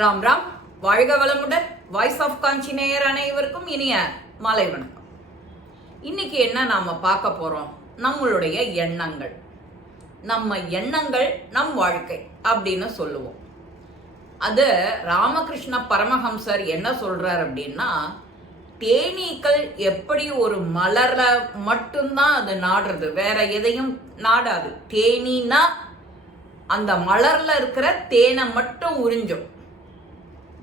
ராம் ராம். வாழ்க வளமுடன். Voice of காஞ்சி நேயர் அனைவருக்கும் இனிய மாலை வணக்கம். இன்னைக்கு என்ன நாம பார்க்க போறோம்? நம்மளுடைய எண்ணங்கள். நம்ம எண்ணங்கள் நம் வாழ்க்கை அப்படின்னு சொல்லுவோம். அது ராமகிருஷ்ண பரமஹம்சர் என்ன சொல்றார் அப்படின்னா, தேனீக்கள் எப்படி ஒரு மலர மட்டும்தான் அது நாடுறது, வேற எதையும் நாடாது. தேனீனா அந்த மலர்ல இருக்கிற தேனை மட்டும் உறிஞ்சும்,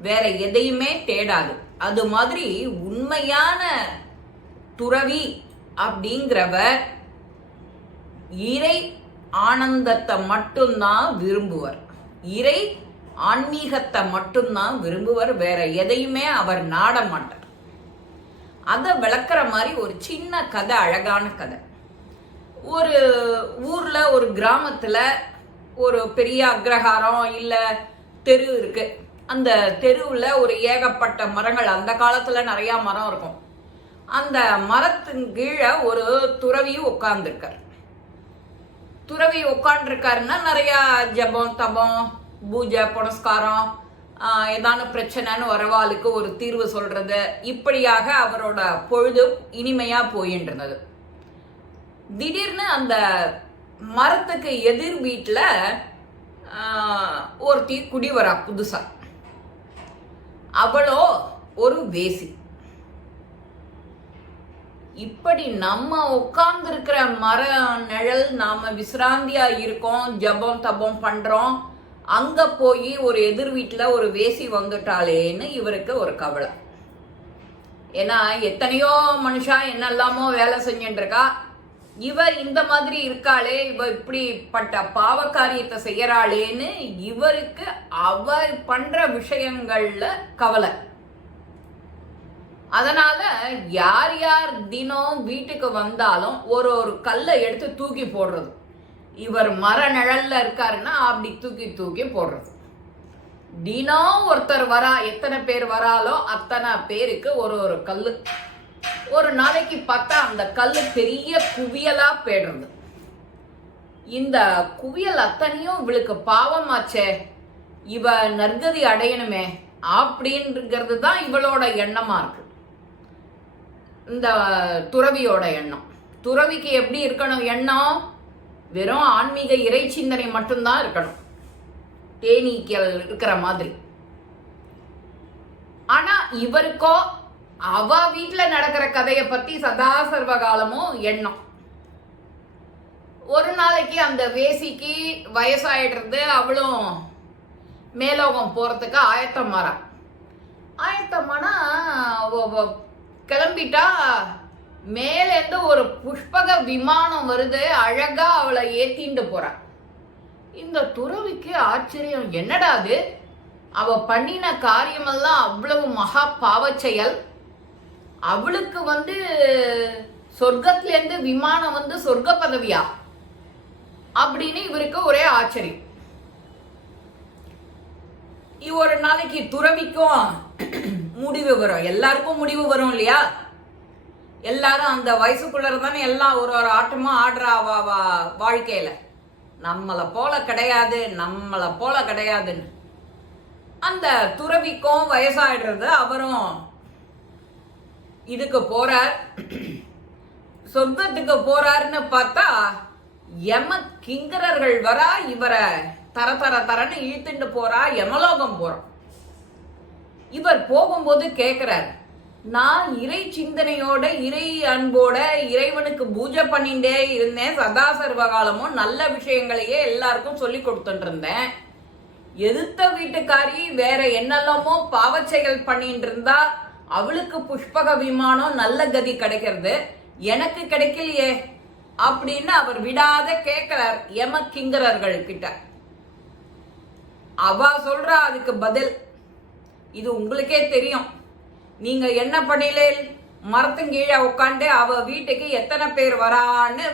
வேற எதையுமே தேடாது. அது மாதிரி உண்மையான துறவி அப்படிங்கிறவர் இறை ஆனந்தத்தை மட்டும்தான் விரும்புவர், இறை ஆன்மீகத்தை மட்டும்தான் விரும்புவர், வேற எதையுமே அவர் நாட மாட்டார். அதை விளக்குற மாதிரி ஒரு சின்ன கதை, அழகான கதை. ஒரு ஊர்ல ஒரு கிராமத்துல ஒரு பெரிய அக்ரஹாரம் இல்ல தெரு இருக்கு. அந்த தெருவில் ஒரு ஏகப்பட்ட மரங்கள், அந்த காலத்துல நிறைய மரம் இருக்கும். அந்த மரத்தின் கீழே ஒரு துறவியும் உட்கார்ந்துருக்கார். துறவி உட்கார்ந்துருக்காருன்னா நிறைய ஜபம் தபம் பூஜை புனஸ்காரம், ஏதான பிரச்சனைன்னு வரவாளுக்கு ஒரு தீர்வு சொல்றது, இப்படியாக அவரோட பொழுது இனிமையா போயின்னு இருந்தது. திடீர்னு அந்த மரத்துக்கு எதிர் வீட்டுல ஒருத்தி குடி வரா புதுசா. அவளோ ஒரு வேசி. இப்படி நம்ம உட்கார்ந்து இருக்கிற மர நிழல், நாம விசிராந்தியா இருக்கோம், ஜபம் தபம் பண்றோம், அங்க போய் ஒரு எதிர் வீட்டுல ஒரு வேசி வந்துட்டாளேன்னு இவருக்கு ஒரு கவலை. ஏன்னா எத்தனையோ மனுஷா என்னெல்லாமோ வேலை செஞ்சுட்டு இருக்கா, இவர் இந்த மாதிரி இருக்காளே, இவ இப்படிப்பட்ட பாவ காரியத்தை செய்யறாளேன்னு இவருக்கு அவர் பண்ற விஷயங்கள்ல கவலை. அதனால யார் யார் தினம் வீட்டுக்கு வந்தாலும் ஒரு ஒரு கல்லை எடுத்து தூக்கி போடுறது. இவர் மர நிழல்ல இருக்காருன்னா அப்படி தூக்கி தூக்கி போடுறது. தினம் ஒருத்தர் வரா, எத்தனை பேர் வராலோ அத்தனை பேருக்கு ஒரு ஒரு கல்லு. ஒரு நாளைக்கு பார்த்தா அந்த கல்லு பெரிய குவியலா போயிடுறது. இந்த குவியல் அத்தனையும் இவளுக்கு பாவமாச்சே, இவ நற்கதி அடையணுமே அப்படின்றது தான் இவளோட எண்ணமா இருக்கு. இந்த துறவியோட எண்ணம். துறவிக்கு எப்படி இருக்கணும் எண்ணம்? வெறும் ஆன்மீக இறை சிந்தனை மட்டும்தான் இருக்கணும், தேனீக்கள் இருக்கிற மாதிரி. ஆனா இவருக்கோ அவ வீட்டுல நடக்கிற கதைய பத்தி சதா சர்வகாலமும் எண்ணம். ஒரு நாளைக்கு அந்த வேசிக்கு வயசாயிடுறது, அவளும் மேலோகம் போறதுக்கு ஆயத்தமாறா. ஆயத்தமானா கிளம்பிட்டா. மேலேருந்து ஒரு புஷ்பக விமானம் வருது, அழகா அவளை ஏத்திண்டு போறா. இந்த துறவிக்கு ஆச்சரியம், என்னடா அது, அவ பண்ணின காரியமெல்லாம் அவ்வளவு மகா பாவ செயல், அவளுக்கு சொர்க்கத்துல இருந்து விமானம் சொர்க்க பதவியா அப்படின்னு இவருக்கு ஒரே ஆச்சரியம். ஒரு நாளைக்கு துறவிக்கும் முடிவு வரும், எல்லாருக்கும் முடிவு வரும் இல்லையா? எல்லாரும் அந்த வயசுக்குள்ளதானே எல்லாம் ஒரு ஒரு ஆட்டமா ஆடுறா வாழ்க்கையில. நம்மளை போல கிடையாது, நம்மளை போல கிடையாதுன்னு. அந்த துறவிக்கும் வயசாயிடுறது, அவரும் இதுக்கு போறார், சொர்க்கத்துக்கு போறாருன்னு பார்த்தா யம கிங்கரர்கள் வரா, இவரை தர தர தரன்னு இழுத்துட்டு போறா, யமலோகம் போறோம். இவர் போகும்போது கேட்கிறார், நான் இறை சிந்தனையோட இறை அன்போட இறைவனுக்கு பூஜை பண்ணிட்டே இருந்தேன், சதா சர்வகாலமும் நல்ல விஷயங்களையே எல்லாருக்கும் சொல்லி கொடுத்துட்டு இருந்தேன். எதிர்த்த வீட்டுக்காரி வேற என்னெல்லாமோ பாவச்செயல் பண்ணிட்டு இருந்தா, அவளுக்கு புஷ்பக விமானம் நல்ல கதி கிடைக்கிறது, எனக்கு கிடைக்கலையே அப்படின்னு அவர் விடாத கேட்கிறார் யம கிங்கரர்கள் கிட்ட. அவ சொல்றா அதுக்கு பதில், இது உங்களுக்கே தெரியும், நீங்க என்ன பண்ணல, மரத்துங்கீழே உட்காந்து அவ வீட்டுக்கு எத்தனை பேர் வரான்னு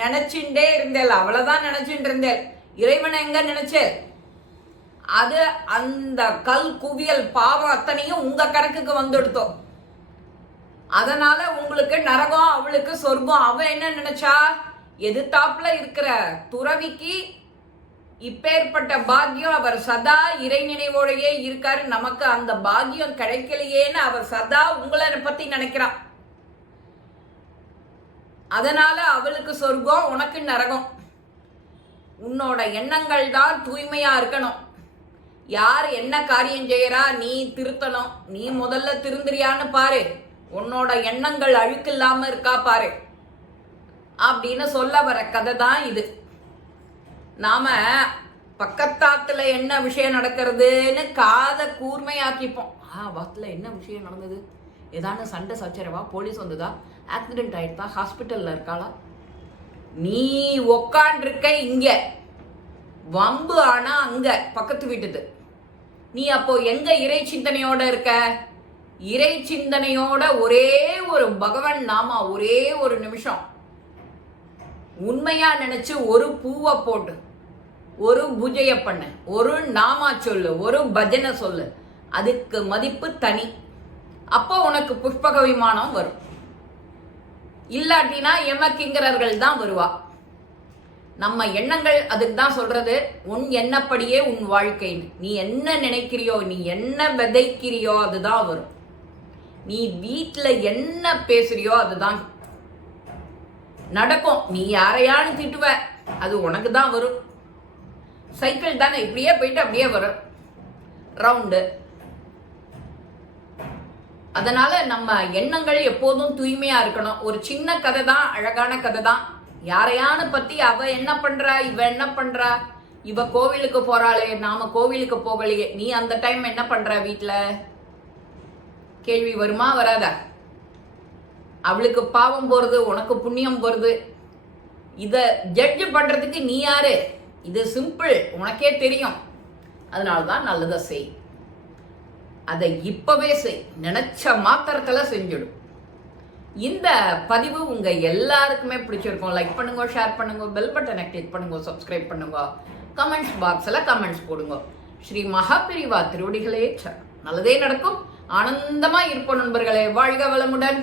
நினைச்சுட்டே இருந்தேன், அவளைதான் நினைச்சுட்டு இருந்தேன், இறைவனை எங்க நினைச்சே? அது அந்த கல் குவியல் பாவம் அத்தனையும் உங்க கணக்குக்கு வந்துடுத்தோம். அதனால உங்களுக்கு நரகம், அவளுக்கு சொர்க்கம். அவ என்ன நினைச்சா, எதிர்த்தாப்புல இருக்கிற துறவிக்கு இப்பேற்பட்ட பாக்கியம் அவர் சதா இறை நினைவோடையே இருக்காரு. நமக்கு அந்த பாக்கியம் கிடைக்கலையேன்னு அவர் சதா உங்களை பத்தி நினைக்கிறான். அதனால அவளுக்கு சொர்க்கம், உனக்கு நரகம். உன்னோட எண்ணங்கள் தான் தூய்மையா இருக்கணும். யார் என்ன காரியம் செய்யறா நீ திருத்தணும். நீ முதல்ல திருந்துறியான்னு பாரு. உன்னோட எண்ணங்கள் அழுக்கு இல்லாம இருக்கா பாரு அப்படின்னு சொல்ல வர கதை தான் இது. நாம பக்கத்தாத்துல என்ன விஷயம் நடக்கிறதுன்னு காதை கூர்மையாக்கிப்போம். வாத்துல என்ன விஷயம் நடந்தது, ஏதான சண்டை சச்சரவா, போலீஸ் வந்ததா, ஆக்சிடென்ட் ஆயிடுதா, ஹாஸ்பிட்டல்ல இருக்காளா. நீ உக்காண்டிருக்க இங்க, வம்பு ஆனா அங்க பக்கத்து வீட்டுது. நீ அப்போ எங்க இறை சிந்தனையோட இருக்க? இறை சிந்தனையோட ஒரே ஒரு பகவான் நாமா ஒரே ஒரு நிமிஷம் உண்மையா நினைச்சு ஒரு பூவை போட்டு ஒரு பூஜைய பண்ணு, ஒரு நாமா சொல்லு, ஒரு பஜனை சொல்லு. அதுக்கு மதிப்பு தனி. அப்போ உனக்கு புஷ்பக விமானம் வரும். இல்லாட்டினா எமக்கிங்கரர்கள் தான் வருவா. நம்ம எண்ணங்கள் அதுக்கு தான் சொல்றது, உன் எண்ணப்படியே உன் வாழ்க்கைன்னு. நீ என்ன நினைக்கிறியோ, நீ என்ன விதைக்கிறியோ அதுதான் வரும். நீ வீட்டுல என்ன பேசுறியோ அதுதான் நடக்கும். நீ யாரையானு திட்டுவ, அது உனக்கு தான் வரும். சைக்கிள் தானே, இப்படியே போயிட்டு அப்படியே வரும் ரவுண்டு. அதனால நம்ம எண்ணங்கள் எப்போதும் தூய்மையா இருக்கணும். ஒரு சின்ன கதை தான், அழகான கதை தான். யாரையானு பத்தி அவ என்ன பண்றா, இவ என்ன பண்றா, இவ கோவிலுக்கு போறாளே நாம கோவிலுக்கு போகலையே, நீ அந்த டைம் என்ன பண்ற வீட்டுல, கேள்வி வருமா வராதா? அவளுக்கு பாவம் போறது, உனக்கு புண்ணியம் போறது. இத ஜட்ஜ் பண்றதுக்கு நீ யாரு? இது சிம்பிள், உனக்கே தெரியும். அதனாலதான் நல்லதை செய். அதை இப்பவே செய், நினைச்ச மாத்திரத்துல செஞ்சிடும். இந்த பதிவு உங்க எல்லாருக்குமே பிடிச்சிருக்கும். லைக் பண்ணுங்க, ஷேர் பண்ணுங்க, பெல் பட்டனை கிளிக் பண்ணுங்க, சப்ஸ்கிரைப் பண்ணுங்க, கமெண்ட்ஸ் பாக்ஸ்ல கமெண்ட்ஸ் போடுங்க. ஸ்ரீ மகாபெரிவா திருவடிகளே நல்லதே நடக்கும். ஆனந்தமா இருப்போம் நண்பர்களே. வாழ்க வளமுடன்.